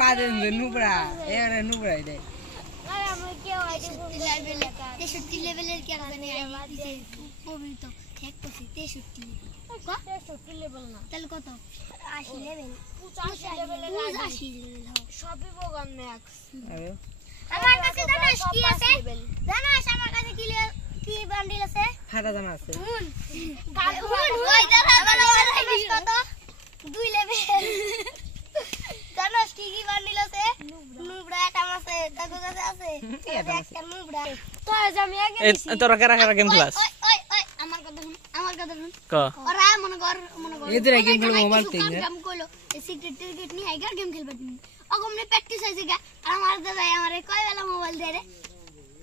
পাদেন নুবড়া এরে নুবড়াই দে আরে আমি কেউ আইডি লেভেল 63 লেভেলের কি জানি দিছে পবিত্র ঠিক আছে 63 লেভেল না তাহলে কত 80 লেভেল 85 লেভেলের 80 লেভেল সবই ভগবান ম্যাক্স আরে আমার কাছে জানাস কি আছে জানাস আমার কাছে কি বান্ডিল আছে ফাটা জানা আছে ওই দাঁড়া কত 2 লেভেল জানাস কি বান্ডিল আছে নুবড়া কাম আছে তার কাছে আছে একটা নুবড়া তো আজ আমি আগে দিছি তোরা কারা গেম খেলাস ওই আমার কথা শুন ক ওরা মনে কর এদের গেম খেলবো মোবাইল থেকে কাম কইলো এই সিক্রেট টিকেট নি আইগা গেম খেলবা তুমি অগমনে প্র্যাকটিস হইছে গা আর আমার দাদা আমারে কয় বেলা মোবাইল দে রে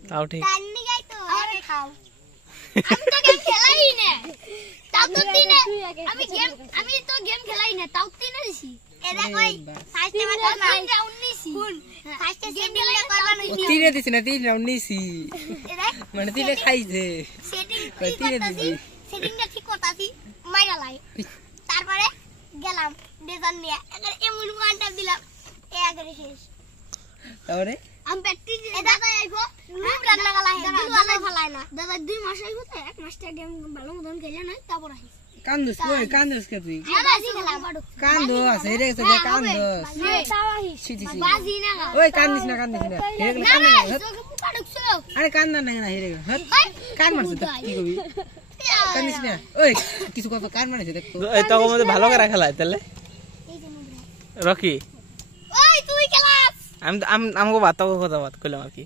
তাও ঠিক কান্নি গাই তো আরে খাও আমি তো গেম খেলাই না তাও তো দিনে আমি তো গেম খেলাই না তাও দিনে দিছি এরা কই ফার্স্ট টাইম করবা 19 কোন ফার্স্ট সেটিং করবা না তিনে দিছ না তিনে 19 এরা মানে তিনে খাইছে সেটিং কই তিনে দিছি সেটিংটা ঠিক করতাছি মাইরা লাই তারপরে গেলাম ডিজাইন নিয়ে এমন ওয়ানটা দিলাম এ আগে শেষ তারপরে আমি প্র্যাকটিস দাদা আইবো লুপ রান্না গলা হে দুলা ফলাই না দাদা 2 মাস আইবো তো 1 মাসটা গেম ভালো মতন খেলে না তারপর আইস কান্দস কই কান্দস কে তুই বাজি খেলাম কান্দো আছে রে সবে কান্দস তাও আইস ছি বাজি না ওই কান্দিস না হেরে গেল না কান্দ তোকে মুখা ঢুকছো আরে কান্দা না না হেরে গেল কান মারছ তো কি কবি কান্দিস না ওই কিছু কত কান মারছে দেখ এই তো মধ্যে ভালো করে খেলায় তাহলে এই যে মুদ্রা রকি ওই তুই খেলাস আমি আমাকে বাতাও কথা বাত কইলাম আর কি